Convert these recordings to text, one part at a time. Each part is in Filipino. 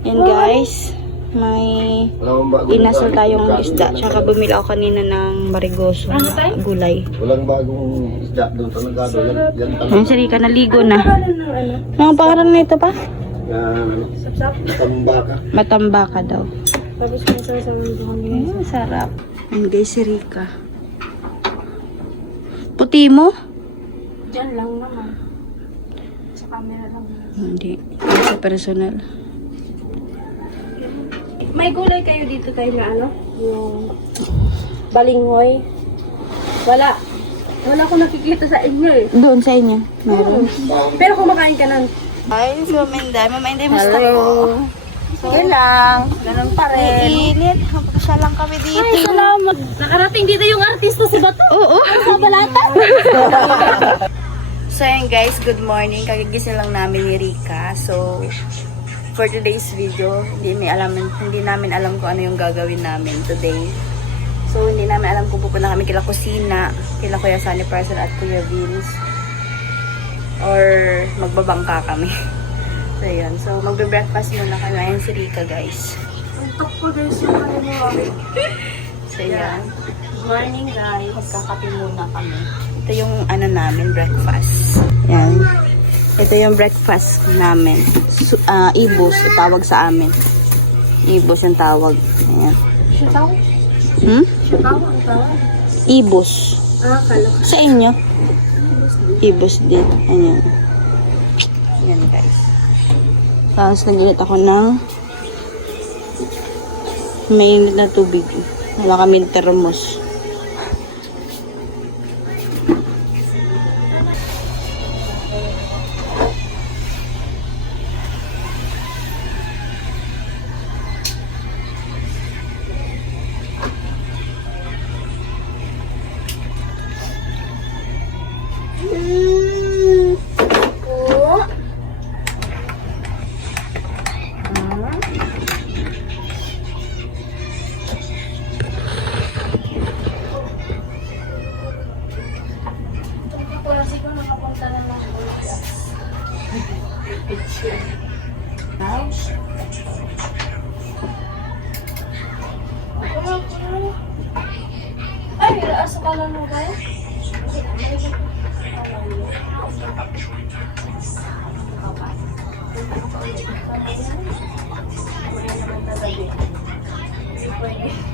Yan guys, may inasal tayong isda. Tsaka bumili ako kanina ng marigoso na gulay. Walang bagong isda doon sa Nagado. Yan Yan si Rika, naligo na. Anong pangalan na ito pa? Matambaka. Matambaka daw. Sarap. Yan guys, si Rika. Puti mo? Diyan lang naman. Sa camera lang. Hindi. Sa personal. May gulay kayo dito tayo na ano? Yung balinghoy. Wala. Wala akong nakikita sa inyo eh. Doon sa inyo. Meron. Pero kumakain ka nun. Ay, so Minday. Maminday, musta ko? Sige lang. Ganun pa rin. Iinit. Siya lang kami dito. Ay, salamat. Nakarating dito yung artista si Bato. Oo. Sa balata. So yun guys, good morning. Kagigising lang namin ni Rika. So, for today's video, hindi namin alam kung ano yung gagawin namin today. So, hindi namin alam kung pupunta kami kila Kusina, kila Kuya Sunny Parcel at Kuya Vince. Or magbabangka kami. So, yun. So, magbe-breakfast muna kami. Ayan si Rika, guys. Antok po guys yung ano mo. So, yan. Good morning guys. Magkakape muna kami. Ito yung ano namin, breakfast. Yan. Ito yung breakfast namin. Ibos, tawag sa amin. Ibos yung tawag. Ayan. Sitaw? Sitaw ang tawag? Ibos. Kala. Sa inyo? Ibos din. Ayan. Ayan guys. Tapos nagilit ako ng mainit na tubig. Wala kaming termos. Ay, asa ka lang mo ba?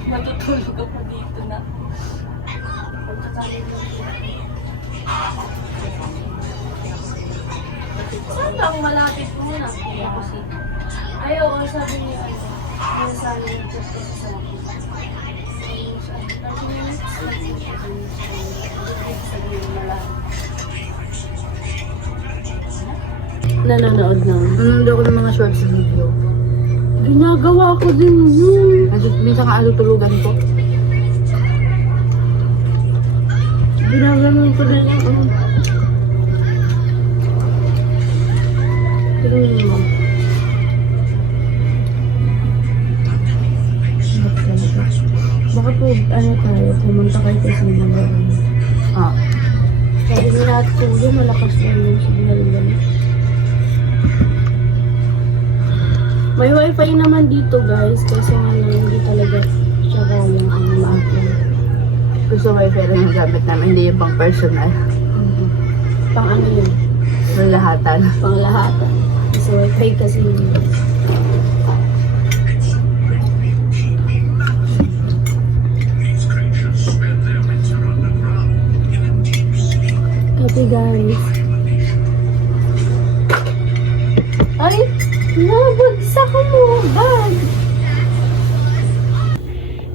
Matutulog ako dito na. Saan lang malapit muna? Ay, oo, sabi niya. Yung sabi niya, just kasi sa nanonood na. Nanonood ako ng mga shorts video. Ginagawa ko din yun. Kasi minsan ka tulugan ko. Ginagawa ko din yung tingin mo. Baka po, ano tayo, pumunta kayo kasi nagawa. Sabi nila at kulo, malakas na yung signal yan. May wifi naman dito guys, kasi nga hindi talaga siya kayang maakin. Gusto wifi lang yung gamit namin, hindi yung pang personal. Pang ano yun? Yung lahatan. Pang lahatan. Kasi wifi kasi yun. Copy guys. Ay! Nabagsak mo! Bag!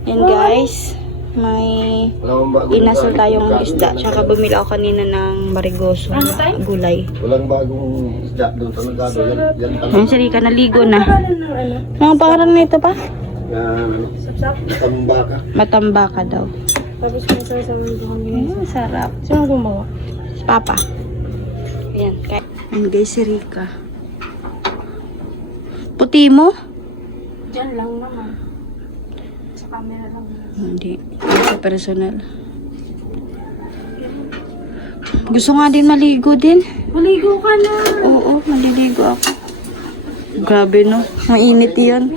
Yan guys, may inasal tayong isda. Tsaka bumili ako kanina ng marigoso na gulay. Walang bagong isda doon sa Nagado. Yan si Rika, naligo na. Anong pangalan na ito pa? Matambaka. Matambaka daw. Tapos may sasabihin ko kami. Sarap. Sino gumawa? Si Papa. Ayan. Yan guys, si Rika. Puti mo? Diyan lang naman. Sa camera lang. Hindi. Sa personal. Gusto nga din maligo din. Maligo ka na! Oo, maliligo ako. Grabe no. Mainit yun.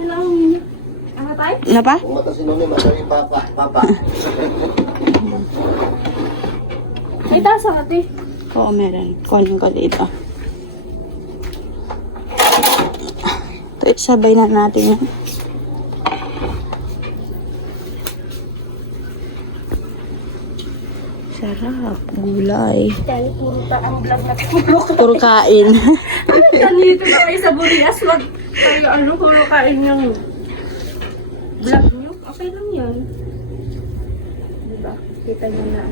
Ano tayo? Ano pa? Kung matasin nun, masaya yung papa. Ay, tasa ate. Oo, meron. Kunin ko dito. Ito, isabay na natin yan. Sarap. Gulay. Dahil puro ang vlog natin. Puro kain. Ganito na kayo sa Burias. Wag kayo puro kain yung vlog nyo. Okay lang yan. Diba? Kita nyo na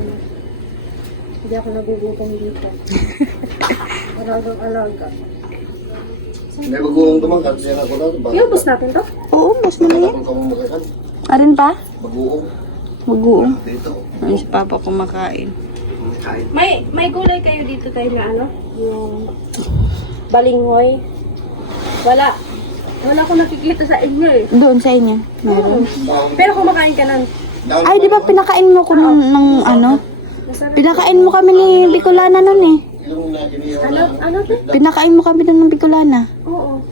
hindi ako nagugutom dito. Alagang-alaga. May baguong tumagal, siya na ko na. Iubos natin to? Oo, mas mo na yan. Kung kamumagasan, Arin pa? baguong. Mag-uong. Dito. Ayun si Papa kumakain. Kain. May gulay kayo dito tayo na yung balinghoy. Wala. Wala ko nakikita sa inyo eh. Doon sa inyo. Meron. Pero kumakain ka ng Ay, di ba pinakain mo ko ng ano? masarap. Pinakain mo kami ni Bicolana nun eh. Yung na inihaw Ano to? Pinakain mo kami nun ng Bicolana. Oo.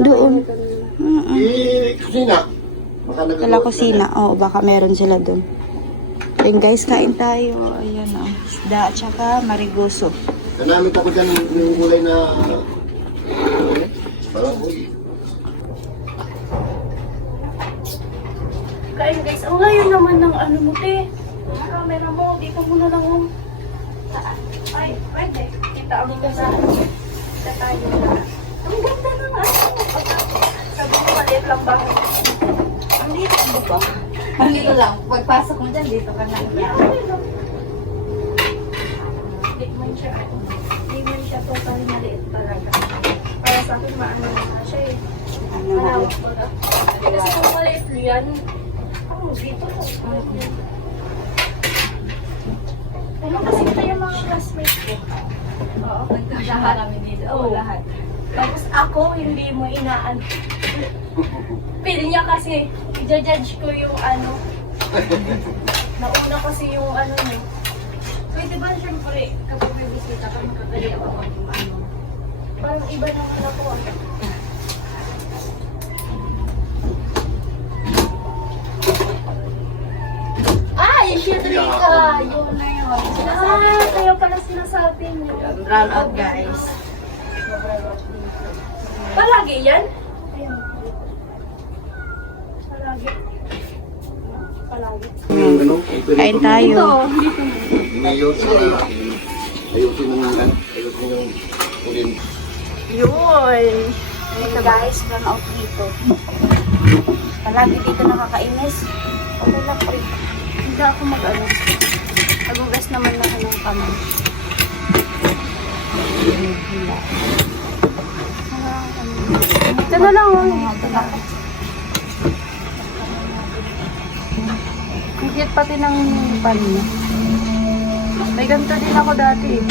Doon. kusina. Baka Kala kusina. Oo, baka meron sila doon. Ayun guys, kain tayo. Ayan o. Isda at saka marigoso. Nanamit ako dyan yung gulay na... Parang, uy. Kain guys. Ang layo naman ng ano mo te. Ang camera mo. Dito mo na lang yung... Ay, pwede. Kita ang ka sa... Kita tayo na. Ang ganda ng ano. Sabi ko maliit lang ba? Ang liit mo ba? Dito lang. Pagpasok mo dyan, dito ka na. Hindi man siya totally maliit talaga. Para sa akin maano na siya eh. Malawak pala. Kasi kung maliit yan, dito ko. Ano kasi ito yung mga classmates ko? Oo. Lahat. Oo. Lahat. Tapos ako, hindi mo inaan. Pili niya kasi, i-judge ko yung ano. Nauna kasi yung ano niya. Pwede ba siyempre, kapag may bisita ka, makakali ako yung ano. Parang iba naman ako ah. Ay, Shidrika! Yun na yun. Kaya pala sinasabi niyo. Run out guys. Palagi yan? Palagi. Palagi. Ano? Kain tayo. Ngayon, ayusin ng ayusin ng ulin. Yun. Ito guys, run out dito. Palagi dito nakakainis. Okay lang po. Hindi ako mag-ano. Nagugas naman na ako ng kamay. Ito na lang. Ang cute pati ng pan niya. May ganito din ako dati eh.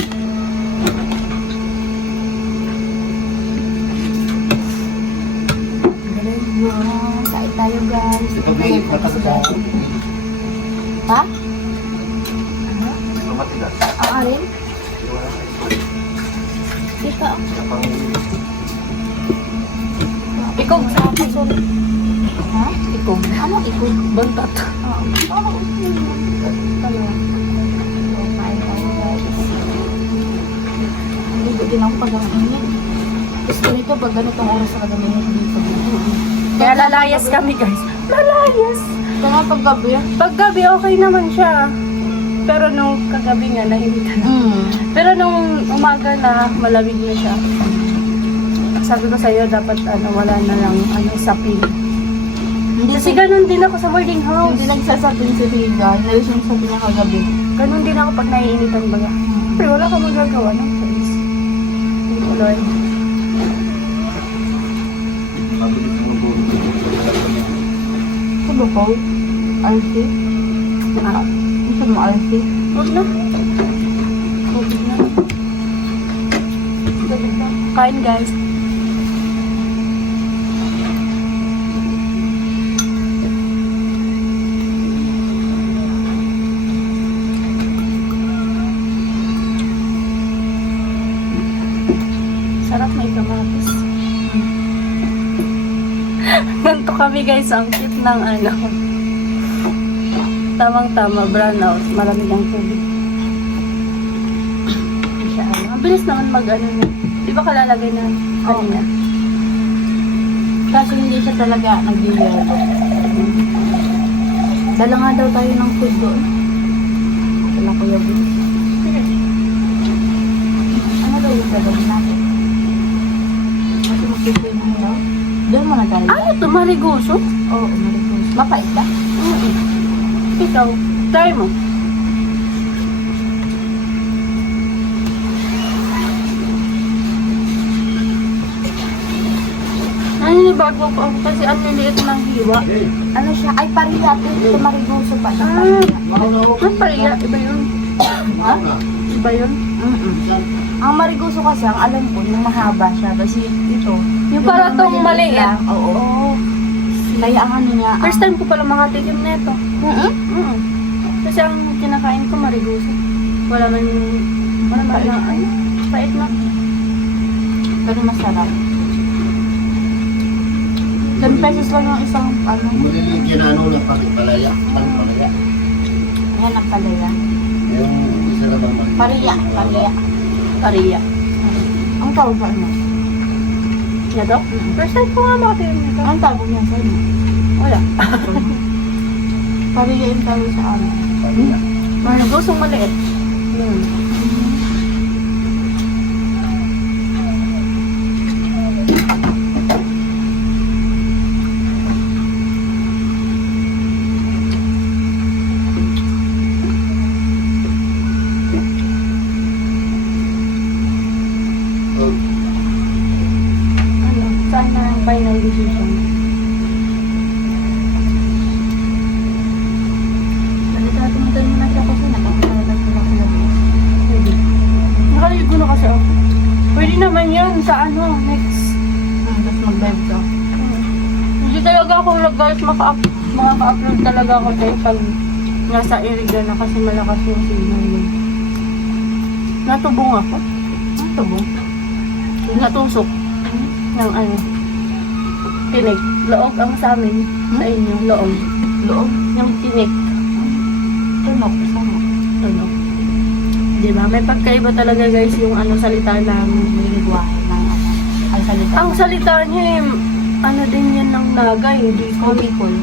Kain tayo guys. Pag-iip na talaga. Ha? Matigas. Ang alin? Dito. Ikog sa kapasol. Ha? Ikog. Ano ikog? Bantat. Oo. Hindi din ako pag-gamitin. Gusto nito pag ganitong oras na gamitin dito. Kaya lalayas kami guys. Lalayas! Kaya paggabi. Paggabi okay naman siya. Pero nung kagabi nga nainitan na. Pero nung umaga na malamig na siya. Sabi ko sa'yo dapat wala na lang sapin. Kasi ganun din ako sa boarding house. Hindi nagsasapin si Riga. Hindi siya sabi niya kagabi. Ganun din ako pag naiinitan baga. Pero wala ka magagawa ng friends. Thank you Lord. Ito ba po? RC? Ito mo RC? Huwag na. Tubig na. Kain guys. Sarap may kamatis. Ganto kami guys, ang cute ng ano. Tamang-tama, brown out. Malamig ang tubig. Hindi siya ano. Ang bilis naman mag-ano na. Di ba kalalagay na kanina? Kaso hindi siya talaga nag-yelo. Dala nga daw tayo ng food doon. Wala Kuya Bin. Ano daw yung gagawin natin? Kasi magpipin mo daw. Doon muna tayo. Ano to? Marigoso? Oo, maripos. Mapait ba? Ikaw, try mo. Naninibago ko ako kasi ang liliit ng hiwa. Ano siya? Ay, pariya. Ito marigoso pa siya. Ang pariya, iba yun. Ha? Iba yun. Ang marigoso kasi, ang alam ko, yung mahaba siya. Kasi ito. Yung para tong maliit. lang. Oo. Kaya ang ano niya. First time ko pala makatikim na ito. Mm-mm. Kasi ang kinakain ko marigoso. Wala man na, ay, pait na. Pero masarap. 10 pesos lang yung isang ano. Maliligyan na ano ng pakipalaya. Palaya. Ayan ang palaya. Yung isa na bang maliligyan. Pariya. Pariya. Pariya. Ang tawag sa ano? Yan to? First time ko nga makatikim nito. Ang tawag niya sa ano? Wala. Pariya yung tawag sa ano. Palaya. Marigosong maliit. Oh, Ano? Saan na ang final decision? Nalitatong mo na siya kasi nakakalalag ko lang sila. Pwede. Nakaligo na kasi ako. Pwede naman yun sa ano, next. Tapos mag-live ka. Hindi talaga ako guys makaka-upload talaga ako tayo pag nasa area na kasi malakas yung signal yun. Natubong ako. Ang tubong. Natusok ng ano. Tinik. Loob ang sa amin. Sa inyo. Loob. Loob. Yung tinik. Tunok. Sama. Ano. Diba? May pagkaiba talaga guys yung ano salita namin. Niliguahe ng ano. Ang salita. Ang salita niya ano din yan ng Nagay. Hindi ko. Bicol.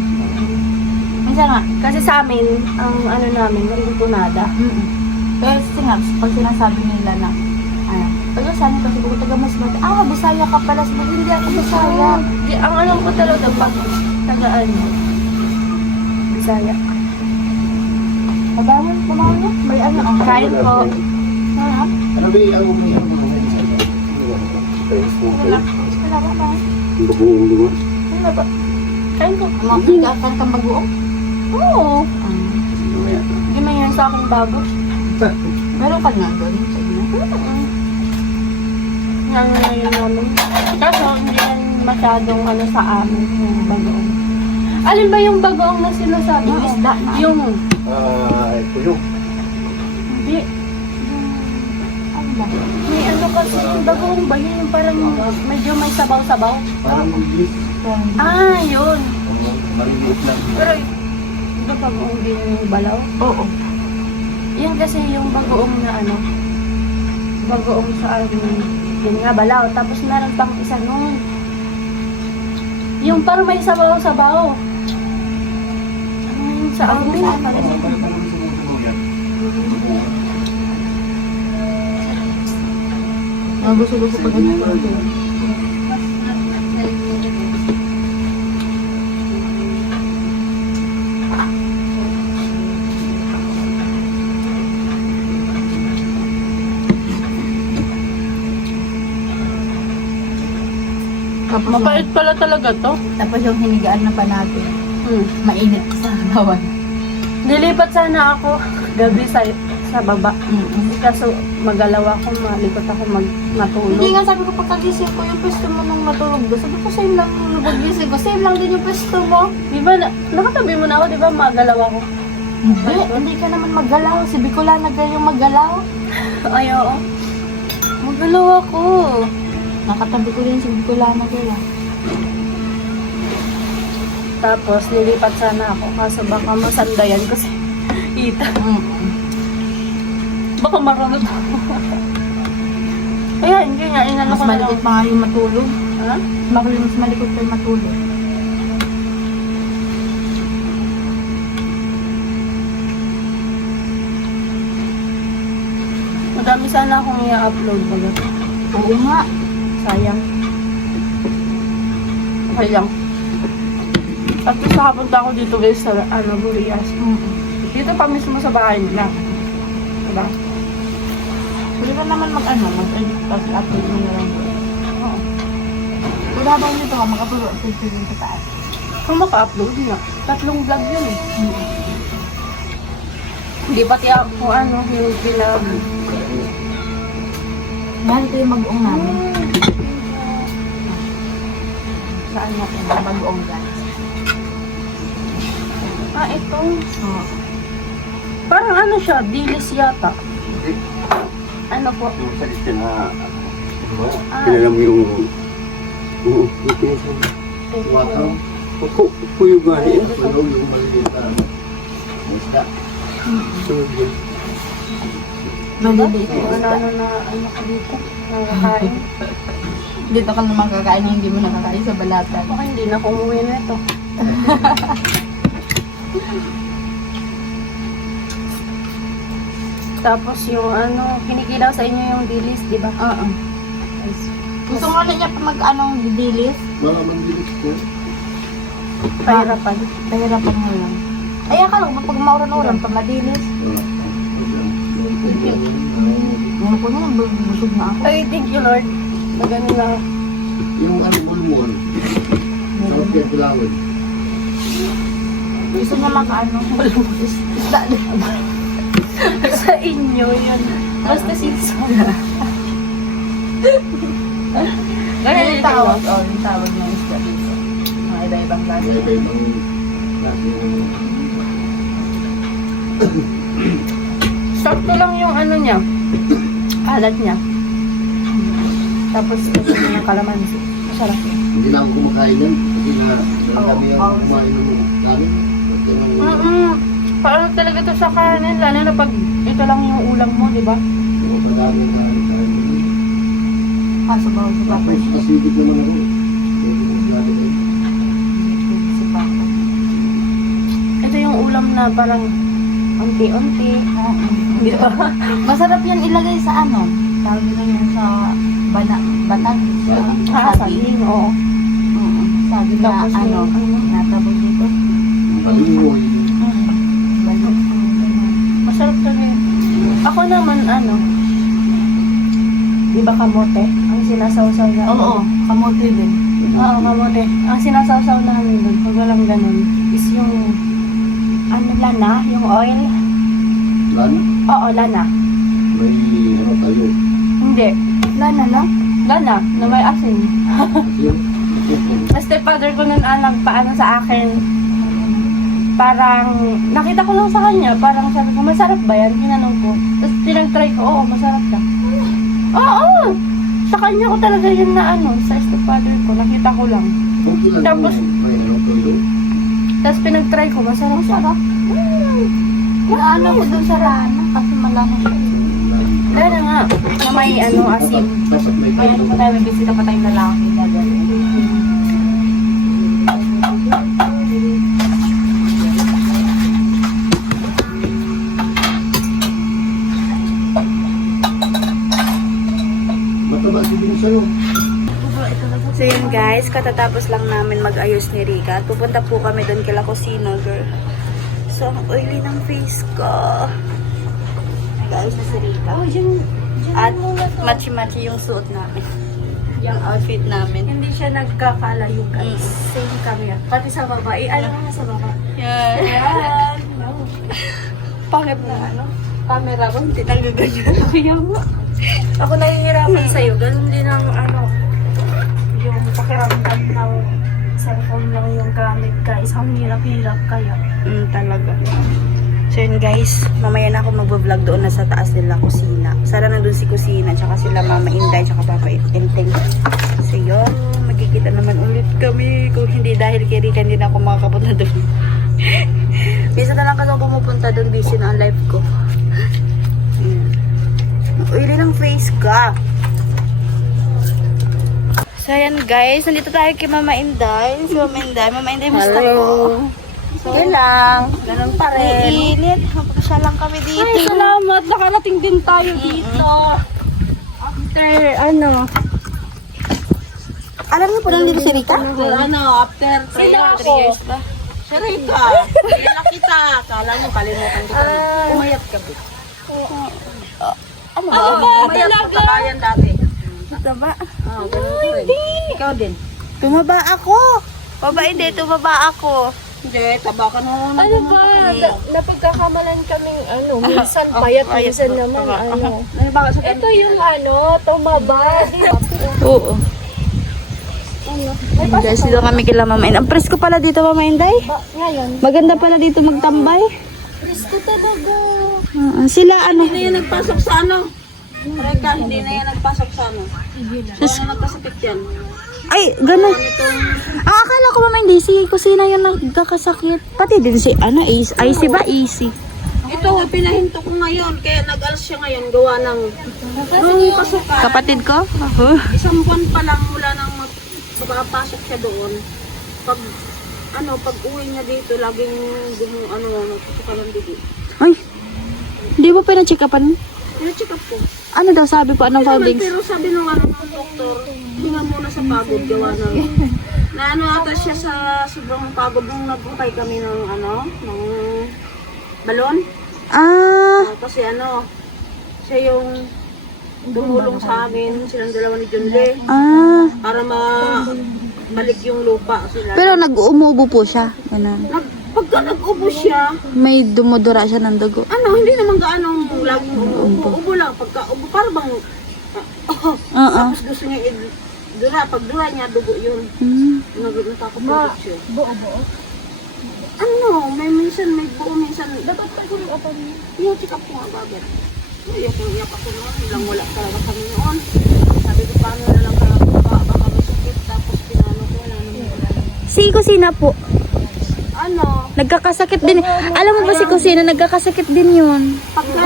Minsan nga. Kasi sa amin, ang ano namin, Rinconada. Pero pag sinasabi nila na taga saan kasi kung taga Masbate, Bisaya ka pala, sabi hindi ako Bisaya. Di, ang alam ko talaga pa, tagaan mo. Bisaya. Mabangon, niya? May ano, ang Kain po. Ha? ano ba yung umiyak mo? Wala. Wala ba ba? Bagoong di ba? Ano ba? Kain po. Makikaakan kang bagoong? Oo. Hindi man yan sa akin bago. Meron ka nga doon sa inyo? Yan na yun namin. Kaso, hindi yan masyadong ano sa amin, yung bagoong. Alin ba yung bagoong na sinasabi? Yung isda na. Yung, Puyog. hindi. Ano ba? May ano kasi yung bagoong ba yun? Yung parang medyo may sabaw-sabaw. Parang mabilis. Ah, yun. Maliliit lang. Pero, ito bagoong din yung balaw. Oo. Yan kasi yung bagoong na ano, bagoong sa amin, yun nga balaw. Tapos meron pang isa nun. Yung parang may sabaw-sabaw. Ano na yun sa amin? Ang gusto-gusto pag ano ko. Tapos Mapait pala talaga to. Tapos yung hinigaan na pa natin, mainit sa bawan. Dilipat sana ako gabi sa baba. Kaso magalaw ako, malikot ako matulog. Hindi nga sabi ko pagkagising ko yung pwesto mo nung matulog doon. Sabi ko same lang yung paggising ko. Same lang din yung pwesto mo. Di ba, nakatabi mo na ako, di ba magalaw ako? Hindi ka naman maggalaw. Si Bicolana kayo maggalaw. Ay, oo. Magalaw ako. Nakatabi ko din si Bicolana kayo. Tapos, lilipat sana ako. Kaso baka masandayan kasi ita. Baka marunod ako. Kaya, hindi nga. Inano Mas ko na malikot lang. pa nga yung matulog. Ha? Mas malikot pa yung matulog. Madami sana akong i-upload bagat. Oo nga. Sayang. Okay lang. At least nakapunta ako dito guys sa Burias. Dito pa mismo sa bahay nila. Diba? Pwede ka naman mag-edit tapos upload mo na lang. Oo. Kung habang dito ka, mag-upload at pwede sa taas. Kung maka-upload nga. 3 vlog yun eh. Hindi pati ako yung pinag... Mahal ko yung mag-uong namin. Saan natin? Mag-uong guys. Ito. Oo. Parang ano siya, dilis yata. Ano po? Yung salita na, Kilala mo yung... Oo, wakaw, Ako, kuyo gani. ano yung maliliit na, isda. Maliliit Kung yung isda. ano ka dito, nakakain. Dito ka naman kakain yung hindi mo nakakain sa balatan. Baka hindi na kumuwi na ito. Tapos yung kinikilaw sa inyo yung dilis, di ba? Oo. Gusto nga na niya pa mag-anong dilis. Wala man bilis ko. Pahirapan. Pahirapan mo lang. Ay, akala ko pag mauran-uran pa madilis. Ngayon ko na, busog na ako. Ay, thank you Lord. Magano lang. Yung ulmon, sarap yung pilawin. Gusto niya mag-ano. Isda din. Sa inyo yun. Basta season. Ganyan yung tawag. Oo, yung tawag ng isda dito. Mga iba-ibang klase. Iba-ibang klase ng Sakto lang yung niya. Alat niya. Tapos kasi yung kalamansi. Masarap. Hindi na ako kumakain yan. Kasi nga, kami ang kumain ng kanin. Paano talaga to sa kanin? Lalo na pag ito lang yung ulam mo, di ba? Madami na kanin. Kaso ba sa papa? Tapos acidic naman ako. Si papa. Ito yung ulam na parang unti-unti. Di ba? Masarap yan ilagay sa ano? Tawag nila yan sa batag. Saging, oo. Sabi na Tapos ano, yung natabog dito. Malingoy. Balot. Masarap talaga. Ako naman, di ba kamote? Ang sinasawsaw na. Oo, kamote din. Oo, kamote. Ang sinasawsaw namin doon, pag walang ganun, is yung, lana, yung oil. Lan, Oo, lana. may ano tayo. Hindi. Lana lang. Lana, na may asin. Kasi Ang stepfather ko nun nagpaano sa akin. Parang, nakita ko lang sa kanya, parang sabi ko, masarap ba yan? Tinanong ko. Tapos tinag-try ko, oo, masarap ka. Oo! Sa kanya ko talaga yun na sa stepfather ko, nakita ko lang. okay lang Tapos- yung may ano tuyo. Tapos pinag-try ko, masarap siya. Inaano ko dun sa rana kasi malaki siya. Lana nga, na may asim. Dapat may Kaya kayo. pa tayo, may bisita pa tayong lalaki. Mataba si Binsayo. So yun guys, katatapos lang namin mag-ayos ni Rika. Pupunta po kami doon kila Kusino, girl. So, ang oily ng face ko. Guys, na si Rika. Oh, yun. At matchy-matchy yung suot namin. Yung outfit namin. Hindi siya nagkakalayo guys. Same kami. Pati sa baba. Ano nga sa baba? Yan. Ayan. Pangit na camera ko, hindi nagaganyan. Kaya mo. Ako nahihirapan sa'yo. Ganun din ang yung pakiramdam ng cellphone lang yung gamit guys. Ang hirap-hirap kaya. Talaga. So yun guys, mamaya na ako mag-vlog doon na sa taas nila kusina. Sana nandun si kusina, tsaka sila Mama Inday, tsaka Papa Inteng. So yun, magkikita naman ulit kami. Kung hindi dahil kay Rika, hindi na ako makakapunta doon. Bisa na lang kasi ako pumupunta doon, busy na ang life ko. Uili ng face ka. So ayan guys, nandito tayo kay Mama Inday. Si Mama Inday, musta po? Yun lang, ganun pa rin. Iinit, siya lang kami dito. Ay, salamat. Nakarating din tayo dito. After, ano? Alam niyo po lang dito si Rika? After 3 years ba? Si Rika, kilala kita. Kala mo, kalimutan kita. Umayat ka ba? Ano Ano ba? ba Umayat talaga? ka kabayan dati. Ito ba? Ganun ka rin. Ikaw din. Tumaba ako. Baba hindi, tumaba ako. Hindi, tabakan mo. Ano ba? Napagkakamalan kaming ano, minsan payat, minsan naman ano. Ano ba sa Ito yung ano, tumaba. Di ba? Oo. Guys, dito kami kila Mama Inday. Ang presko pala dito, Mama Inday. Ngayon, Maganda pala dito magtambay. Kristo talaga. Sila ano? Hindi na yan nagpasok sa ano. Reka, hindi na yan nagpasok sa ano. Kaya na nagkasakit yan. Ay, ganun. Ang akala ko Mama Inday, si kusina yung nagkakasakit. Pati din si, ano, Icy ba? Easy. Ito, pinahinto ko ngayon. Kaya nag-alas siya ngayon. Gawa ng nung kasukan. Kapatid ko? Isang buwan pa lang mula nang magpapasok siya doon. Pag uwi niya dito, laging nagsusuka ng dugo. Ay, di ba pina-check upan? Pina-check up ko. Ano daw sabi po? Anong findings? Pero sabi ng doktor, hinga muna sa pagod gawa ng na ata siya sa sobrang pagod nung nagputay kami ng ng balon. Kasi siya yung dumulong sa amin, silang dalawa ni John Lee, para balik yung lupa sila. Pero nag-umubo po siya. Ganun. Pagka nag-ubo siya, May dumudura siya ng dugo. hindi naman gaano laging umuubo. Ubo lang. Pagka ubo, para bang tapos gusto niya dura. Pag dura niya, dugo yun. Nagkakapagod siya. Buo-buo. May minsan may buo, minsan. Dapat pa yung upan niya. Yung check up ko nga bagay. Iyak ako noon. Ilang wala talaga kami noon. Sabi ko, paano na lang kaya baka masakit. Tapos pinano ko, wala naman wala. Si kusina po. Ano? Nagkakasakit din. Alam mo ba si kusina, nagkakasakit din yun. Pagka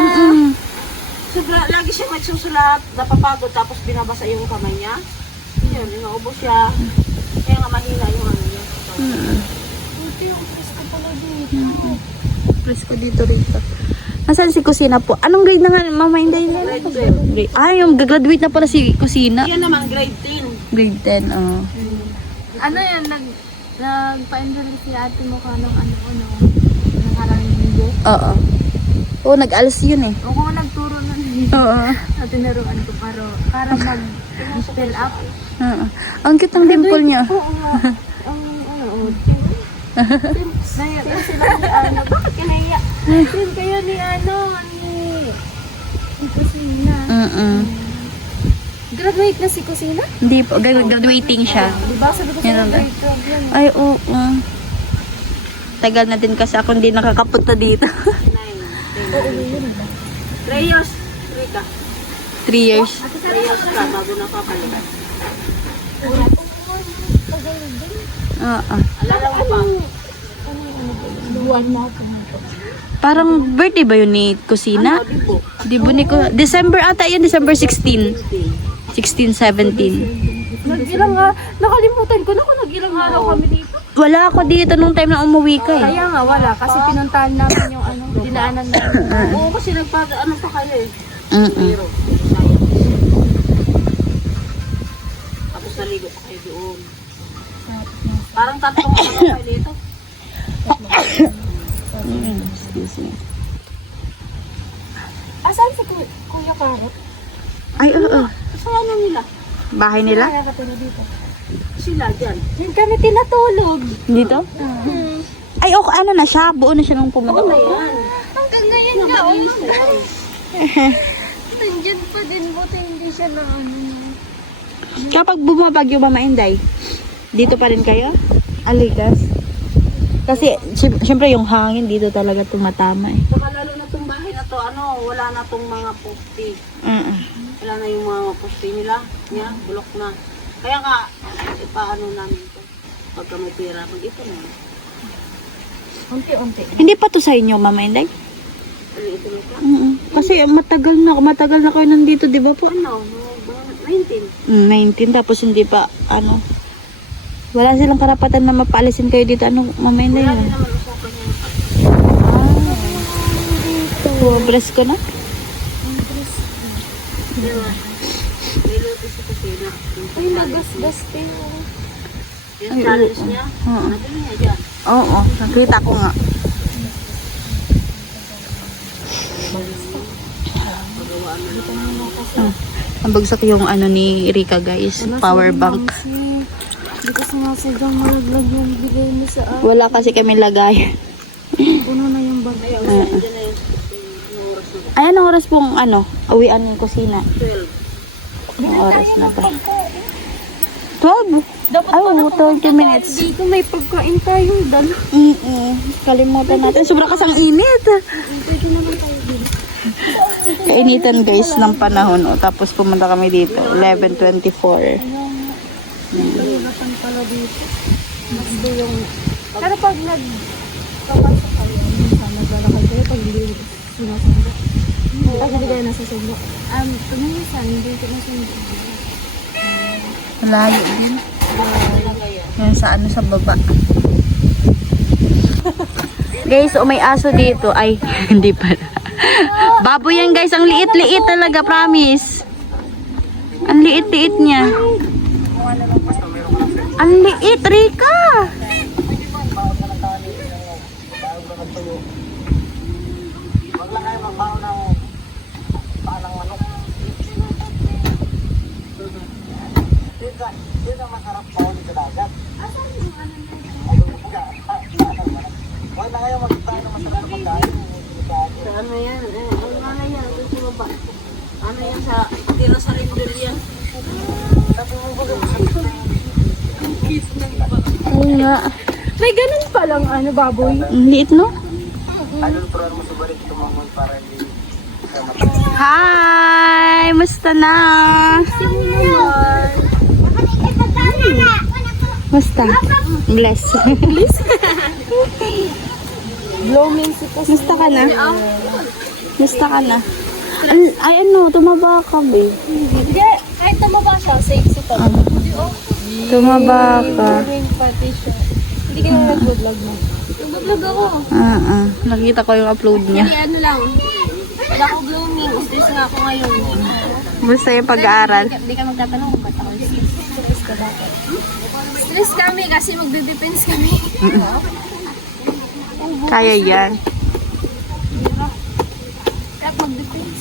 lagi siya nagsusulat, napapagod, tapos binabasa yung kamay niya. Yun, inaubo siya. Kaya nga mahina yung ano niya. Ito yung Kristo pala dito. Presko dito rito. Nasaan si kusina po? Anong grade na nga, Mama Inday? Grade 12. Yung gagraduate na pala si kusina. Yan naman, grade 10. Grade 10, Ano yan, nagpa-enroll si ate mo ka ng nakarang linggo. Oo. Oo, nag-alas yun eh. O kung nagturo na Oo. at tinuruan ko para mag-fill up. Oo. Ang cute ng dimple niya. Oo nga. Naiya sila ni bakit ka naiya? Yun kayo ni Kusina. Graduate na si Kusina? Hindi po, graduating siya. Diba sabi ko Yan sa ang- grade 12 yan. Ay, oo. Tagal na din kasi ako hindi nakakapunta dito. 3 years, Rika. 3 years. 3 years ka bago nakapalitan. Oo. Alala mo pa? Luwan na ako. Parang birthday ba yun ni Kusina? Di po. Di ba ni December ata yun, December 16. 16, 17. Nag-ilang nakalimutan ko na kung nag-ilang araw kami dito. Wala ako dito nung time na umuwi ka eh. Kaya nga wala kasi pinuntahan namin yung dinaanan namin. Oo, kasi pa kayo eh. Mm-mm. Pero, sayang. Tapos naligo pa kayo doon. Parang tatlong ano kayo dito. Excuse me. Asan si Kuya Karot? Ay, oo. Sa ano nila? Bahay nila? Kaya katulad dito. Sila dyan. Yung kami tinatulog. Dito? Ay, okay, ano na siya? Buo na siya nung pumunta. Ayan. Hanggang ngayon Yan, nga. malinis na yan. Nandiyan pa din. Buti hindi siya na Kapag bumabagyo Mama Inday, dito pa rin kayo? Aligas? Kasi, syempre yung hangin dito talaga tumatama eh. Saka lalo na itong bahay na to, wala na itong mga poste. Wala na yung mga poste nila. Yan, bulok na. Kaya nga, ipaano namin ito. Pagka may pera, mag-ipon na. Unti-unti. Hindi pa to sa inyo, Mama Inday? Ano ito na ka? Kasi matagal na kayo nandito, di ba po? Ano? 19. 19, tapos hindi pa, ano, wala silang karapatan na mapaalisin kayo dito. Ano, Mama Inday? Wala din naman usapan yan. Bless ko na. Diba? May lotus sa kusina. Ay, nagas-gas tayo. Yung challenge niya. Oo. Nagano niya dyan. Oo, nakita ko nga. Nabagsak yung ano ni Rika, guys. Power bank. Hindi kasi nga sadyang malaglag yung bigay mo sa akin. Wala kasi kami lagay. Puno na yung bag. Dyan na yung oras na. Ay, anong oras pong ano, awian yung kusina? 12. Anong oras na ba? 12? Ay, 30 minutes. Dito may pagkain tayong dala. Kalimutan natin. Sobrang kasang init. Pwede naman tayo dito. Kainitan, guys, ng panahon. O, tapos pumunta kami dito. 11:24. Mahirapan pala dito. Mas do yung... Pero pag nagpapasok kayo, minsan naglalakad kayo pag hindi sinasabi. Pag hindi kayo nasasundo. Pag minsan, hindi ko nasundo. Malayo din. Yan sa ano, sa baba. Guys, may aso dito. Ay, hindi pala. Baboy yan, guys. Ang liit-liit talaga, promise. Ang liit-liit niya. Ang liit, Rika. Sa ano yan? Ang ano yan? Doon sa baba. Ano yan sa... Tira sa lindol yan. Oo nga. May ganun palang ano, baboy. Ang liit, no? Hi! Musta na? Musta? Bless. Blooming si kasi. Musta ka na? Musta ka na? Ay, ano, tumaba ka, babe. Hindi, kahit tumaba siya, safe si Tom. Tumaba ka. Blooming pati siya. Hindi ka na nag-vlog mo. Nag-vlog ako. Nakita ko yung upload niya. Hindi ano lang. Wala ako blooming. Stress nga ako ngayon. Basta yung pag-aaral. Hindi ka magtatanong kung ba't ako stress ka bakit? Stress kami kasi magde-depends kami. Kaya yan. Kaya mag-depends.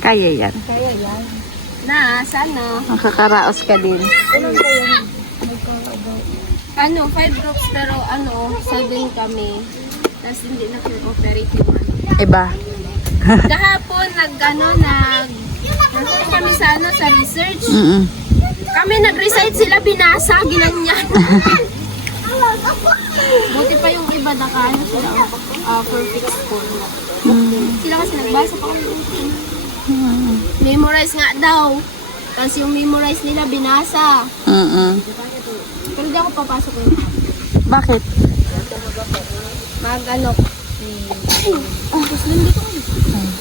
Kaya yan. Kaya yan. Na, sana. Makakaraos ka din. Anong ba yun? Ano, 5 groups pero ano, 7 kami. Tapos hindi na operate yung ano. Iba. Kahapon nandun kami sa ano, sa research. Kami nag-recite sila, binasa, ginanyan. Buti pa yung iba nakaano sila, perfect score. Sila kasi nagbasa pa kami. Memorize nga daw. Tapos yung memorize nila, binasa. Pero di ako papasok yun. Bakit? Mag-ano.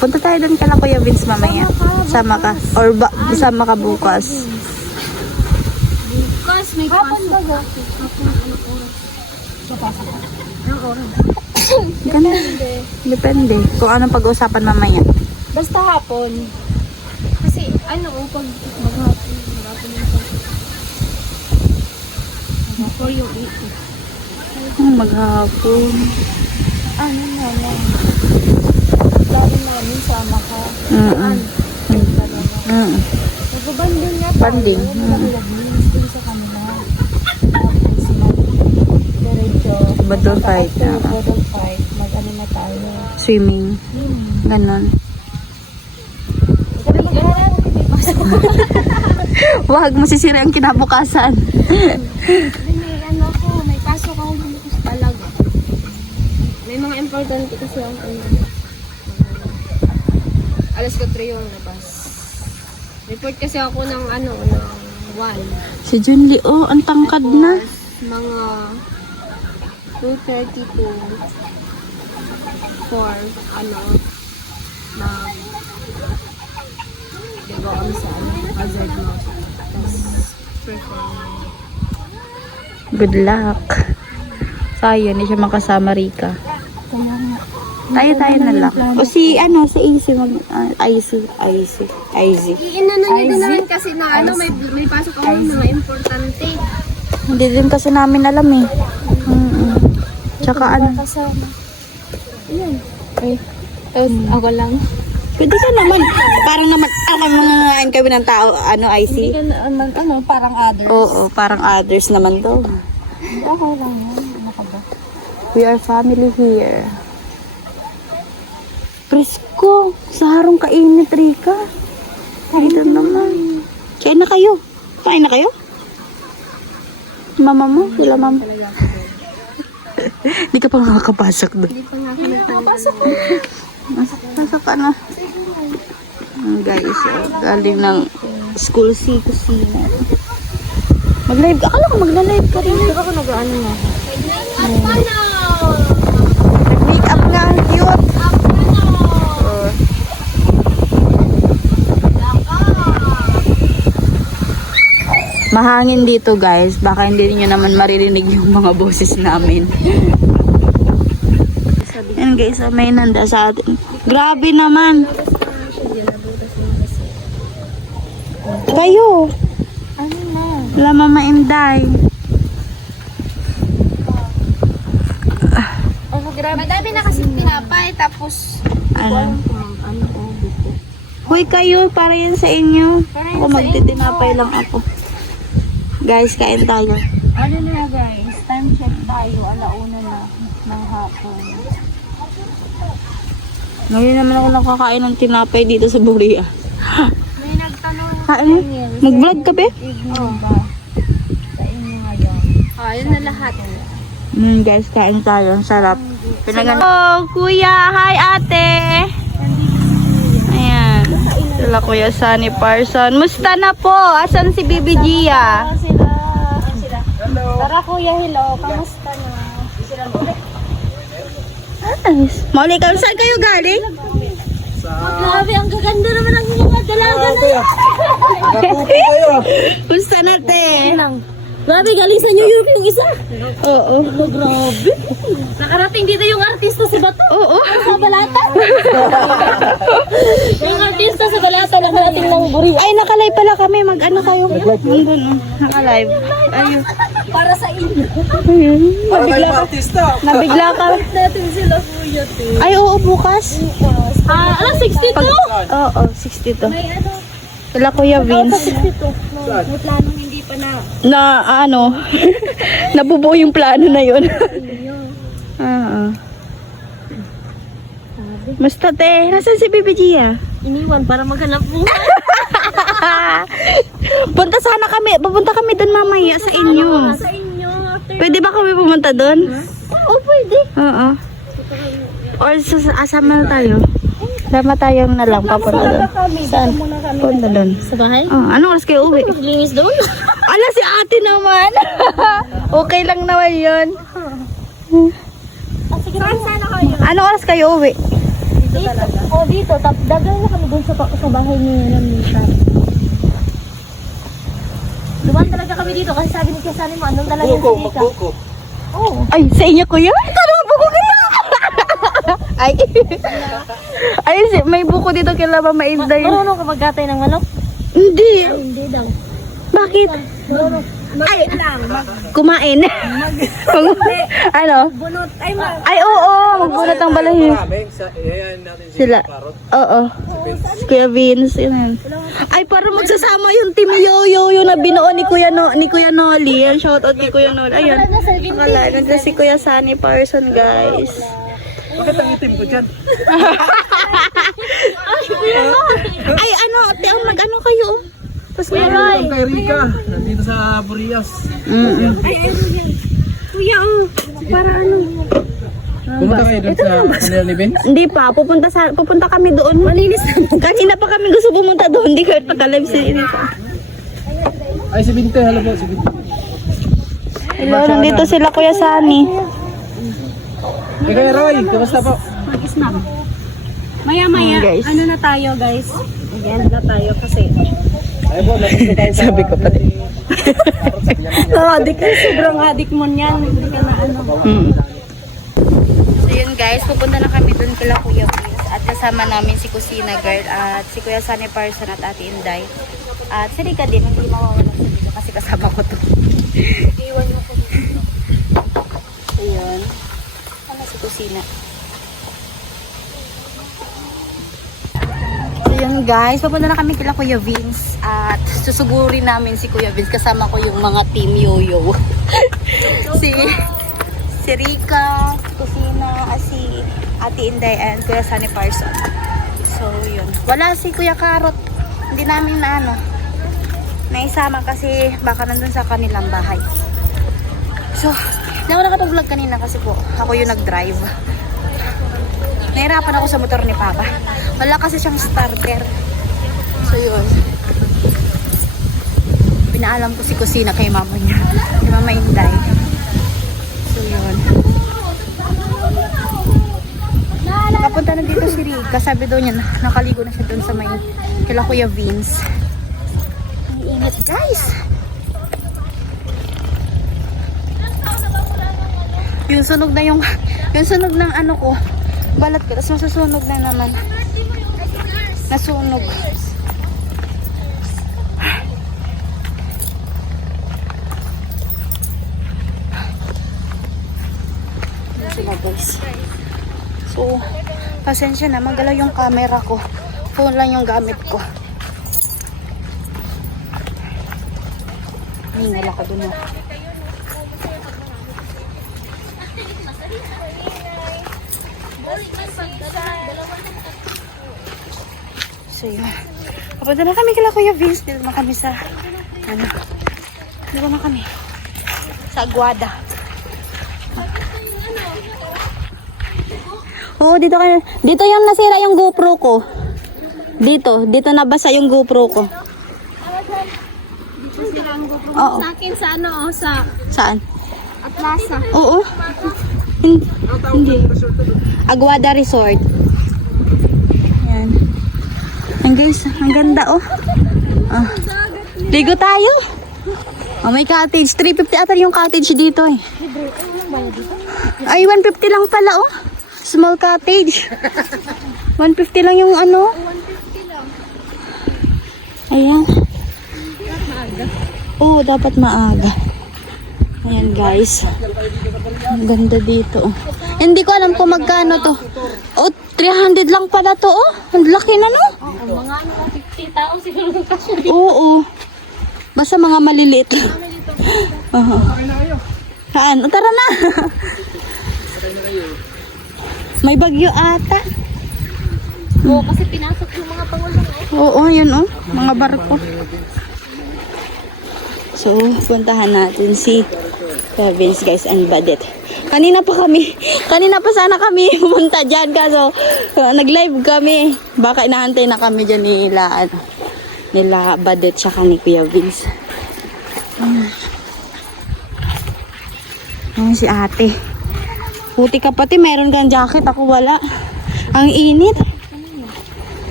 Punta tayo doon kala Kuya Vince mamaya. Sama ka. Or sama ka bukas. Bukas may pasok. Ganun. Depende. Kung anong pag-uusapan mamaya. Basta hapon. Kasi ano, pag maghapon yung before yung 8. Maghapon. Ano na lang. Lalo namin sama ka. Nagbabanding nga tayo. Banding. Naglalaglis din sa kanila. Tapos diretso. Battle fight. Battle fight. Mag-ano na tayo. Swimming. Ganon. Wag masisira ang kinabukasan. May ano ko, may pasok ako bukas talaga. May mga importante kasi ang alas 4 yung labas. Report kasi ako ng ano, ng 1. Si Junli, oh, ang tangkad na. mga 2:30 to 4, gawa kami sa hazard mo. Tapos, perform. Good luck. Sayang, hindi siya makasama, Rika. Tayo na lang. O si AC mag... IZ. Iinano niya din namin kasi na may pasok ako ng mga importante. Hindi din kasi namin alam eh. Tsaka Kasama. Ayan. Okay. Tapos ako lang. pwede ka naman. Parang nangangain kami ng tao, IC. Hindi ka na, parang others. Oo, parang others naman daw. Okay lang yan. Ano ka ba? We are family here. Presko, sa harong kainit, Rika. Dito naman. Kain na kayo. Kain na kayo? Mama mo? Sila mama. Hindi ka pa makakapasok doon. Hindi pa nga kami napapasok. Pasok ka na. Guys, galing ng school si kusina. Mag-live ka. Akala ko magla-live ka rin. Hindi ako nag-ano nga. Nag-make up nga. Ang cute. Mahangin dito guys. Baka hindi niyo naman maririnig yung mga boses namin. Yan guys, may nanda sa atin. Grabe naman. Kayo. Ano na? Wala Mama Inday. Oh, grabe. Madami na kasi pinapay. Tapos, Ano? Hoy kayo, para yan sa inyo. Ako magtitinapay lang ako. Guys, kain tayo. ano na guys? Time check tayo. 1:00 na ng hapon. Ngayon naman ako nakakain ng tinapay dito sa Buria. May nagtanong Kain? Mag-vlog ka be? evening ba? Sa inyo ngayon. Ayun na lahat. Guys, kain tayo. Ang sarap. Hello, kuya. Hi, ate. Ayan. Sila kuya Sunny Parson. Musta na po? Asan si Bibi Gia? Sila. Tara kuya, hello. Kamusta na? Nice. Mauli ka. Saan kayo galing? Grabe, ang gaganda naman ang mga dalaga na yan. Musta na, te? Grabe, galing sa New York yung isa. Oo. Grabe. Nakarating dito yung artista sa Bato. Oo. Sa Balata. Yung artista sa Balata nakarating ng Buri. Ay, nakalive pala kami. Mag-ano kayo? Nandun, oh. Nakalive. Ayun. Para sa inyo. Ayun. Nabigla ka. Natin sila kuya, te. Ay, oo, bukas. 62? Oo, 62. May ano? Sila Kuya Vince. 62. May planong hindi pa na. Nabubuo yung plano na yun. Oo. Basta te, nasan si Bibi Gia? Iniwan para maghanap mo. Pupunta kami doon mamaya sa inyo. Sa inyo. After. Pwede ba kami pumunta doon? Oo, pwede. Oo. Or asama na tayo. Sama tayong na lang papunta doon. Saan? Muna kami. Punta doon. Sa bahay? Anong oras kayo uwi? Linis doon. Ala, si ate naman. Okay lang naman yun. Saan sana kayo? Anong oras kayo uwi? Dito. Oh, dito. Dagal na kami doon sa bahay ni Misa. Duman talaga kami dito kasi sabi ni Kesani mo, anong dala yung sika? Oh. Ay, sa inyo kuya? Ikaw buko kaya? Ay, may buko dito kila Mama Inday. Marunong ka maggatay ng manok? Hindi. Hindi daw. Bakit? Marunong. Ay, kumain. Ano? Bunot. Ay, oo. Magbunot ang balahibo. Sila. Oo. Si Kuya Vince. Yun. Ay, parang magsasama yung team Yoyo yung na binuo ni Kuya Noli. Yan, shoutout ni Kuya Noli. Ayan. Nakala, nandiyan si Kuya Sunny Parson, guys. Bakit ang itim ko dyan? Ay, ano? Mag-ano kayo? Tapos meron. Kay Rika, nandito sa Burias. Kuya, oh. Para ano? Pumunta kayo doon sa kanila ni Vince? Hindi pa, pupunta kami doon. Malinis. Kanina pa kami gusto pumunta doon, hindi kami pagka-live sa inyo. Ay, si Binte, hello po, si Binte. Hello, nandito sila Kuya Sunny. Ikaw, Roy, kamusta po? Mag-snap. Maya-maya, guys. ano na tayo guys? Again na tayo kasi. Ay po, napunta tayo sa... Sabi ko pa rin. Adik ka, sobrang adik mo niyan. Hindi ka na ano. So yun guys, pupunta na kami dun kila Kuya Vince at kasama namin si Kusina Girl at si Kuya Sunny Parson at Ate Inday. At si Rika din, hindi mawawala sa video kasi kasama ko to. Iwan mo ko dito. So yun. Ano si Kusina? So yun guys, pupunta na kami kila Kuya Vince at susugurin namin si Kuya Vince. Kasama ko yung mga team Yoyo. si Rika, Kusina, si Ate Inday and Kuya Sunny Parson. So yun. Wala si Kuya Karot. Hindi namin naisama kasi baka nandun sa kanilang bahay. So, hindi ako nakapag-vlog kanina kasi po ako yung nag-drive. Nahirapan ako sa motor ni Papa. Wala kasi siyang starter. So yun. Pinaalam ko si Kusina kay mama niya. Kay Mama Inday. So yun. Nakapunta na dito si Rika. Sabi daw niya nakaligo na siya dun sa may kila Kuya Vince. Ang init guys. Yung sunog na yung sunog ng ano ko. Balat ko. Tapos masusunog na naman. Nasunog. Sila guys. So, pasensya na. Magalaw yung camera ko. Phone lang yung gamit ko. Hingal ako dun. So yun. Papunta na kami kila Kuya Vince. Dito na kami sa dito na kami sa Aguada. Oo, dito kayo. Dito yung nasira yung GoPro ko. Dito nabasa yung GoPro ko. Dito sila ang GoPro. Oo. Sa akin sa ano, sa Saan? Atlasa. Oo. Hindi. Aguada Resort. Yan. Ang guys, ang ganda oh. Ah. Ligo tayo. Oh, may cottage. 350 ata yung cottage dito eh. Ay, 150 lang pala oh. Small cottage. 150 lang yung ano. 150 lang. Ayan. Maaga. Oo, dapat maaga. Ayan guys. Ang ganda dito. Oh. Hindi ko alam kung magkano to. Oh, 300 lang pala to. Oh, ang laki na no. Oo, mga ano, 50 tao siguro kasi. Oo. Basta mga maliliit. Oo. Saan? Oh, tara na. May bagyo ata. Oo, kasi pinasok yung mga pangulong eh. Oo, yun oh. Mga barko. So, puntahan natin si Vince guys and Badet. Kanina pa sana kami pumunta dyan kaso nag-live kami. Baka inahantay na kami dyan nila Badet tsaka ni Kuya Vince. Ayan si ate. Puti ka pati, mayroon kang jacket. Ako wala. Ang init.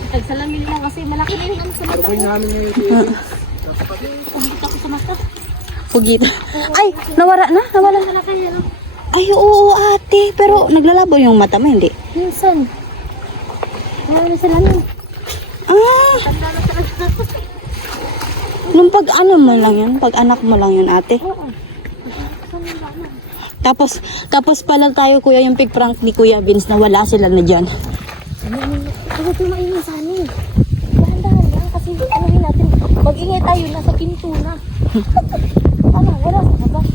Tagsalamin lang kasi malaki na yung sa mata ko. Pagkita ko sa mata. Pugita. Ay, nawala na? Nawala na. Malaki yan. Ay, oo ate. Pero naglalabo yung mata mo, hindi? Minsan. Wala na sila nun. Ah! Tanda na sila. Nung pag ano mo lang yun? Pag anak mo lang yun ate? Oo. Tapos pala tayo kuya yung pig prank ni Kuya Vince na wala sila na dyan. Huwag yung maingay sa amin. Dahan-dahan lang kasi anuhin natin. Mag-ingay tayo, nasa pinto na. Ano, wala sa labas.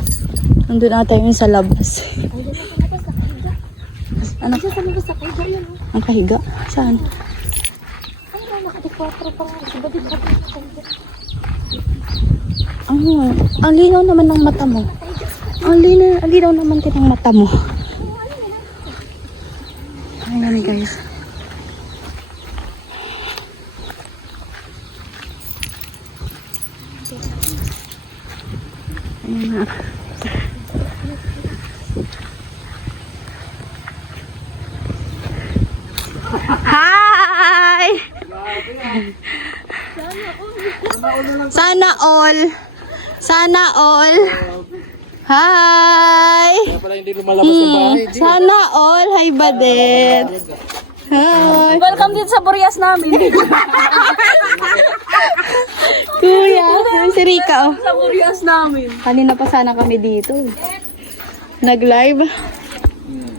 Nandun ata yun sa labas. Ayun na sa labas, nakahiga. Ano? Ayun sa labas, nakahiga yun. Ang kahiga? Saan? Ano na, nakadekwatro pa nga. Diba di ba nakahiga? Ano? Ang linaw naman ng mata mo. Ang linaw naman din ng mata mo. Ayan guys. Ayan na. Hi! Sana all. Sana all. Hi! Kaya pala hindi lumalabas ng bahay. Sana all. Hi, Badet. Hi. Welcome din sa Burias namin. Kuya. Si Rika, oh. Sa Burias namin. Kanina pa sana kami dito. Nag-live.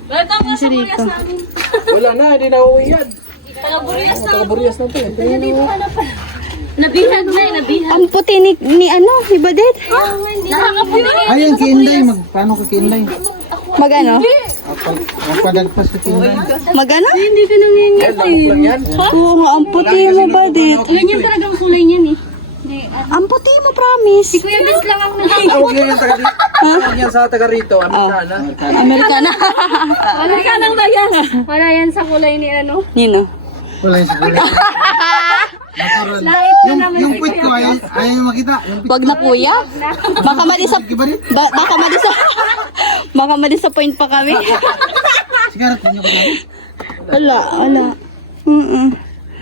Welcome din sa Si Burias Rico. namin. Wala na, hindi na uuwi yan. Taga Burias na. Taga-Burias na to eh. Nabihan na eh, nabihan. Ang puti ni Badet. Nakakapunin eh. Ayun, Kiinday. Paano ka Kiinday? Magano? Magpadagpas ka Kiinday. Magano? Hindi ka nangyayari. Yan, lamok lang yan. Oo nga, ang puti mo, Badet. Ganyan talagang kulay niyan eh. Ang puti mo, promise. Kuya Vince lang ang Tawag yan yung taga dito. Tawag yan sa taga rito. Amerikana. Amerikana. Wala ka nang layas. Wala yan sa kulay ni ano. Nino? Wala yung siguro. Yung puwit ko, ayaw makita. Yung puwit Wag na kuya. Baka Kibarit. baka ma-disappoint pa kami. Sigarat, hindi ko tayo. Wala.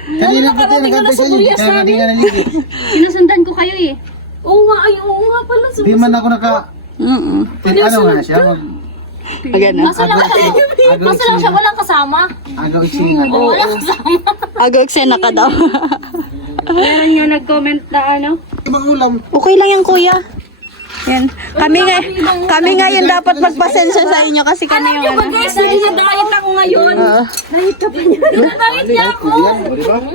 Kanina pa tayo nagkantay sa inyo. Kaya hindi ka naligid. Sinusundan ko kayo eh. Oo nga pala. Di man ako ano nga siya, Magano? Nasa lang siya, walang kasama. agaw itsingan. Agaw eksena ka daw. Meron yung nag-comment na ano. Ibang ulam. Okay lang yan, kuya. Yan. Kami ngayon dapat magpasensya sa inyo kasi kami yung ano. Guys, dinadayet ako ngayon. Dinadayet niya ako.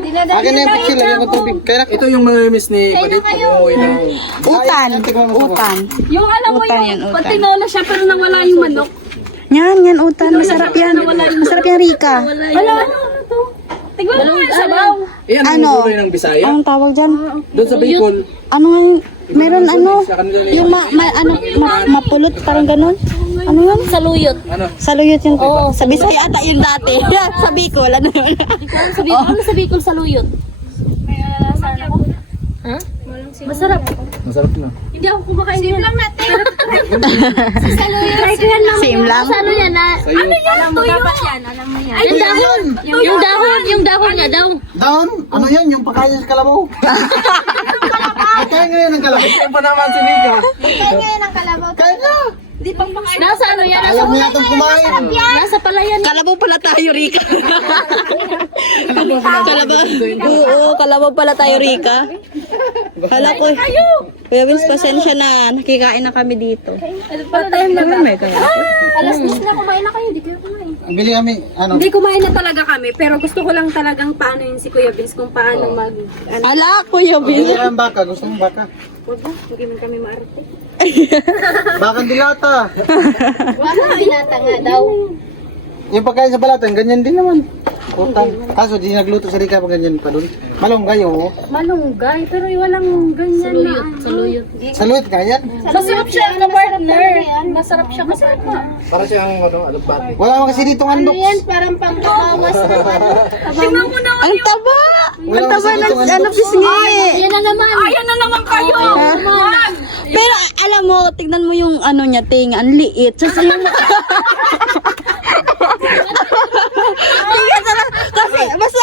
Akin na yung picture lang yung tubig. Kaya Ito yung mamimiss ni Badit. Oo, ito. Utan. Yung alam mo Utan yan, yung, utan. pag tinola siya pero nawala yung manok. Yan, utan. Masarap yan. Masarap yan, Rika. Wala, ano to? Tignan mo yung sabaw. Yan ang Ano? gulay ng Bisaya. Anong tawag dyan? Doon sa Bicol. Ano nga yung, meron yung mapulot, parang ganun. Ano yun? Saluyot. Ano? Saluyot yun. Sa Bisaya ata yun dati. Sa Bicol, ano yun? Ano sa Bicol saluyot? Ha? Masarap. Masarap na. Hindi ako kumakain yun. Lang natin. Si saluyot. Try ko yan lang. Same lang. Ano yan na? Ano yan? Tuyo. Alam mo yan. Ay, yung dahon. Yung dahon niya daw. Daon? Ano yan? Yung pagkain sa kalabaw? Pagkain ngayon ng kalabaw. Yan pa naman si Nika. Kain na! Nasa ano yan? Ayaw mo yatang kumain. Nasa palayan. Kalabaw pala tayo, Rika. Kalabaw. Oo, kalabaw pala tayo, Rika. Kala ko. Kuya Vince, pasensya na. Nakikain na kami dito. Patayin na ba? May kaya. Alas 10 na kumain na kayo. Hindi kayo kumain. Bili kami, ano? Hindi kumain na talaga kami, pero gusto ko lang talagang paano yun si Kuya Vince kung paano mag... Ala, Kuya Bili Vince. kami baka. Gusto mo baka? Huwag ba? Hindi man kami maarte. Bakang dilata. Wala, binata nga daw. Yung pagkain sa balatan, ganyan din naman. Utang. Kaso di nagluto sa Rika pag ganyan pa doon. Malunggay oh. Malunggay, pero walang ganyan na. Saluyot. Saluit ka yan. Masarap siya na partner. Masarap siya. Masarap na. Para siyang alugbati. Wala naman kasi dito ng andoks. Parang pangkawas na ano. Tingnan mo na. Ang taba! Wala Ang naman taba kasi ng dito ng ano, andoks. pisngi. Ayan na naman. Ayan na naman kayo. Pero alam mo, tignan mo yung ano niya, tinga, ang liit. Kasi yung... Tingnan ka lang. Kasi, basta...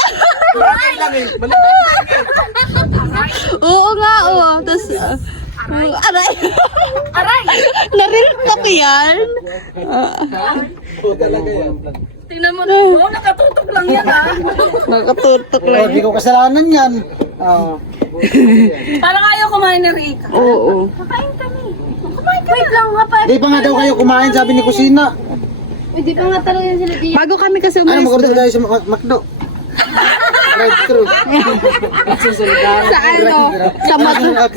Oo nga, oo. Tapos... aray. Aray. Narilpak yan. Talaga yan. Tingnan mo na. Oh, nakatutok lang yan ah. Nakatutok Oh, lang. di ko kasalanan yan. Parang ayaw kumain ni Rika. Oo. Kakain kami. Wait lang nga pa. Di pa nga daw kayo kumain, sabi ni Kusina. Hindi pa nga talaga yan sila di. Bago kami kasi Ano, umalis mag-order tayo sa McDo. Drive-thru. sa ano, sa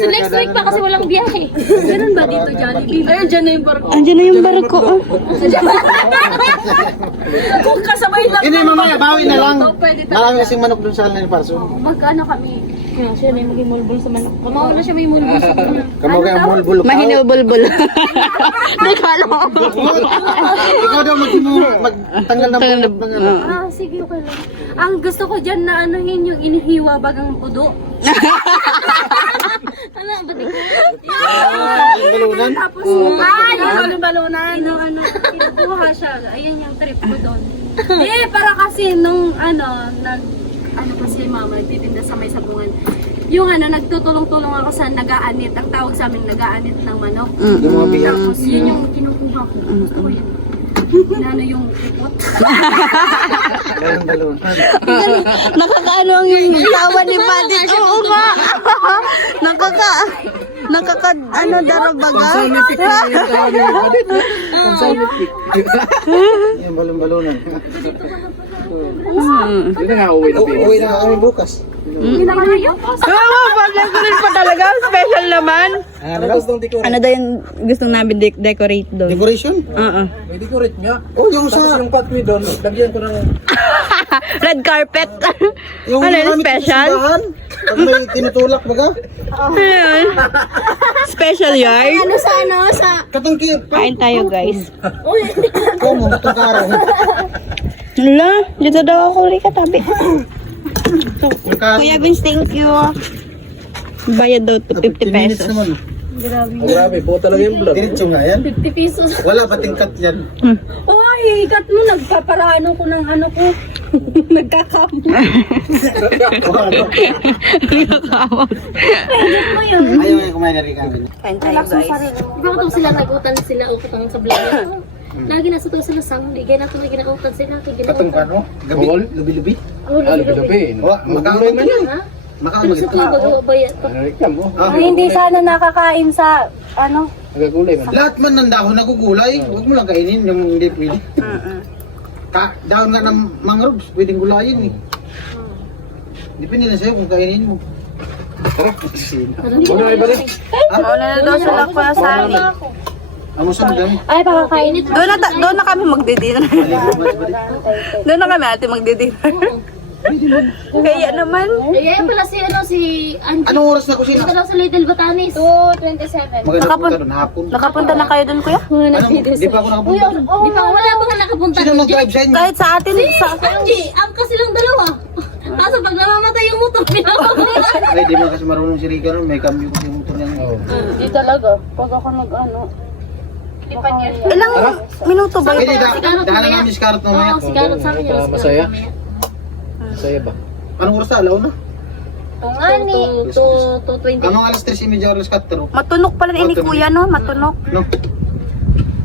Next week pa kasi walang biyahe. Ganun ba dito, Jollibee? Ayun, dyan na yung barko. Andiyan na yung barko. Oh. Kung kasabay lang. Hindi, mamaya, bawi na lang. Pwede Marami kasing manok dun sa Allen Parso. Magkano kami? Siya na yung maging mulbul sa manok. Kamawa na siya may mulbul sa manok. Kamo kaya mulbul ka. Mahinubulbul. Di ko alam. Ikaw daw magtanggal ng bulok ng ano. Sige, okay lang. Ang gusto ko dyan na anuhin yung inihiwa bagang pudo. Balunan? Tapos, balunan. Kinukuha siya. Ayan yung trip ko doon. Para kasi nung, kasi mama, nagtitinda sa may sabungan. Yung nagtutulong-tulong ako sa nag-aanit. Ang tawag sa amin, nag-aanit ng manok. Yung mga biyak. Tapos, yun yung kinukuha ko. Gusto ko yun. Yung ipot. Balunan. Nakakaano ang yung tawa ni Padit. Oo nga. Darabaga. Scientific na yung tawag ni Padit. Scientific. Yung balunan. Hindi na nga uwi na Uwi na kami bukas. Hindi na kayo. Pag-decorate pa talaga. Special naman. Ano gustong decorate? Ano daw yung gustong namin decorate doon? Decoration? Oo. May decorate niya. Oh, yung Tapos sa... yung pathway doon, lagyan ko ng... Red carpet. Yung Ano yun, gamit sa special? simbahan, pag may tinutulak baga. Ayun. Special yard. Sa Katungki. Kain tayo guys. Oo mo, itong karaw. Lula, dito daw ako rin katabi. Yung karaw. Kuya Vince, thank you. Bayad daw to 50 minutes pesos. naman. Oh, grabe, buo talaga yung vlog. Diretso nga yan. 50 pesos. Wala pating cut yan. Uy, kat mo, nagpaparano ko ng nagkakamot. Ayaw nga kumain na rin kami. Kain tayo guys. Bakit sila nagutan sila utang sa vlog? Lagi na sa to sila sang, di kaya nato na ginautan sila kay Katong ginautan. kano? Gabi? Bawal? Lubi-lubi? Labi-labi. Wala, Magulay man yan. Ha? Makaon Sa magito. tuwa bayat pa. Reklam mo. Ay, hindi sana nakakain sa, Nagagulay man. Lahat man ng dahon nagugulay. Huwag mo lang kainin yung hindi pwede. Dahon nga ng mangroves, pwedeng gulayin eh. Depende na sa'yo kung kainin mo. Ano iba rin? Mauna na daw sila kuya Sally. Amo sa dami. ay, pakakain ito. Doon na kami magdi-dinner. Doon na kami ate magdi-dinner. Kaya naman. Ay pala si Angie. Anong oras na kusina? Dito daw sa Little Batanes. 2:27. Maganda punta doon hapon. Nakapunta na kayo doon kuya? Anong, di pa ako nakapunta doon. Di pa wala pa nga nakapunta. Sino nag-drive sa inyo? Kahit sa atin, Angie, ang kasi lang dalawa. Kaso pag namamatay yung motor, pinapamata. Ay, di man kasi marunong si Rica nun. May cambio kasi yung motor niya. Oo. Hindi talaga. Pag ako ilang minuto ba Pwede, yun? dahil namin si Carrot mamaya. Oo, sigarat sa amin yung Masaya? Masaya ba? Anong oras na? Alaw na? Tungani. 2:20. Anong alas 3:30 alas 4? Matunok pala ini kuya no, matunok. No?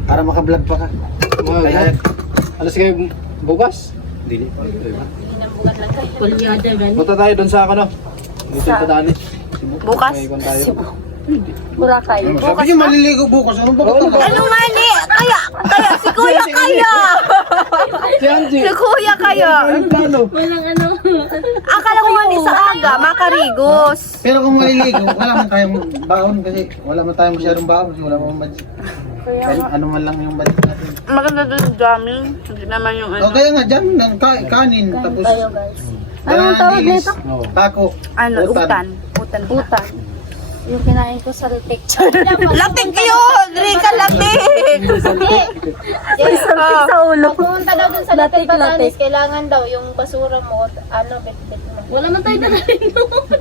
Para makablog pa ka. Ayan. Alas kayo bukas? Dili. Punta tayo doon sa ano? Dito yung Padanis. Bukas. May ikon tayo. Boracay. Sabi niyo maliligo bukas. Anong bakit ka? Ano nga ni? Kaya si kuya kaya. Si Angie! Si kuya kaya. Anong plano? Walang ano. Akala ko nga ni sa aga, makarigos. Pero kung maliligo, wala man tayong baon kasi wala man tayong masyadong baon kasi wala man budget. Ano man lang yung budget natin. Maganda doon jamming. Hindi naman yung O kaya nga dyan, ng kanin, tapos... Anong tawag nito? Oo. Tako. ano, utan. Utan. Yung kinain ko sa picture. Latik yun! Rika, latik! Sa ulo. Pumunta daw dun sa Little Batanes, kailangan daw yung basura mo, bet-bet mo. Wala man tayo dala rin.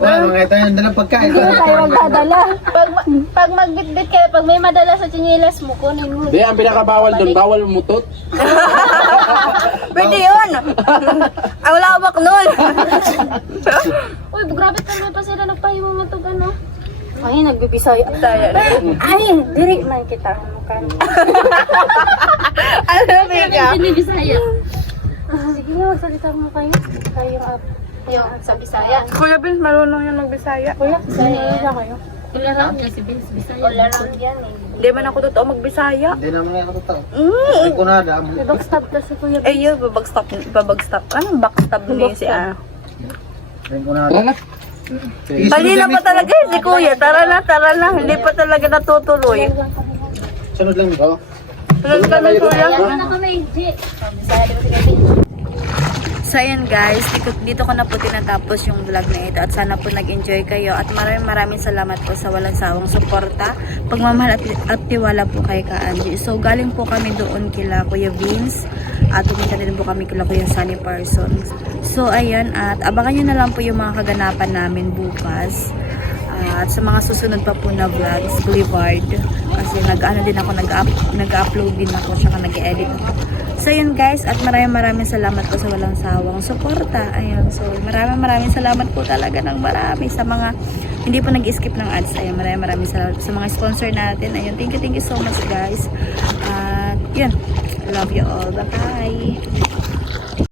Wala mga tayo ng dalang pagkain. Tayo magdadala. Pag magbitbit kayo, pag may madala sa tsinelas mo, kunin mo. Di, ang pinakabawal doon, bawal mutot. Pwede yun! Ay, wala hawak nun! Uy, grabe kami pa sila nagpahimo mo ito gano. Ay, nagbibisaya tayo. Ay, diri man kita. Ano, Rika? Hindi Bisaya. Sige nga, magsalita mo kayo. Tayo Yung sa Bisaya. Kuya Vince, marunong yung magbisaya. Kuya, Bisaya kayo. Ularang niya si Vince Bisaya. Ularang yan eh. Hindi man ako totoo magbisaya. Hindi naman nga katotoo. Mm. Ay, kunada. May backstab na si Kuya. Eh yun, babagstab. Anong backstab ni si ah? Ay, kunada. Tara na. Kanina pa talaga yun si Kuya. Tara na. Hindi pa talaga natutuloy. Sunod lang. Oo. Tulad kami Kuya. Kaya na kami, G. Bisaya di ba si Kevin? So ayan guys, dito ko na po tinatapos yung vlog na ito at sana po nag-enjoy kayo at maraming salamat po sa walang sawang suporta, pagmamahal at tiwala po kay Ka Angie. So galing po kami doon kila Kuya Vince at pumunta din po kami kila Kuya Sunny Parsons. So ayan, at abangan nyo na lang po yung mga kaganapan namin bukas. At sa mga susunod pa po na vlogs, Boulevard. Kasi nag-ano din ako, nag-upload din ako, tsaka nag-edit ako. So yun guys, at maraming salamat po sa walang sawang suporta. Ayun, so maraming salamat po talaga ng marami sa mga hindi po nag-skip ng ads. Ayun, maraming salamat sa mga sponsor natin. Ayun, thank you so much guys. At yun, I love you all. Bye-bye.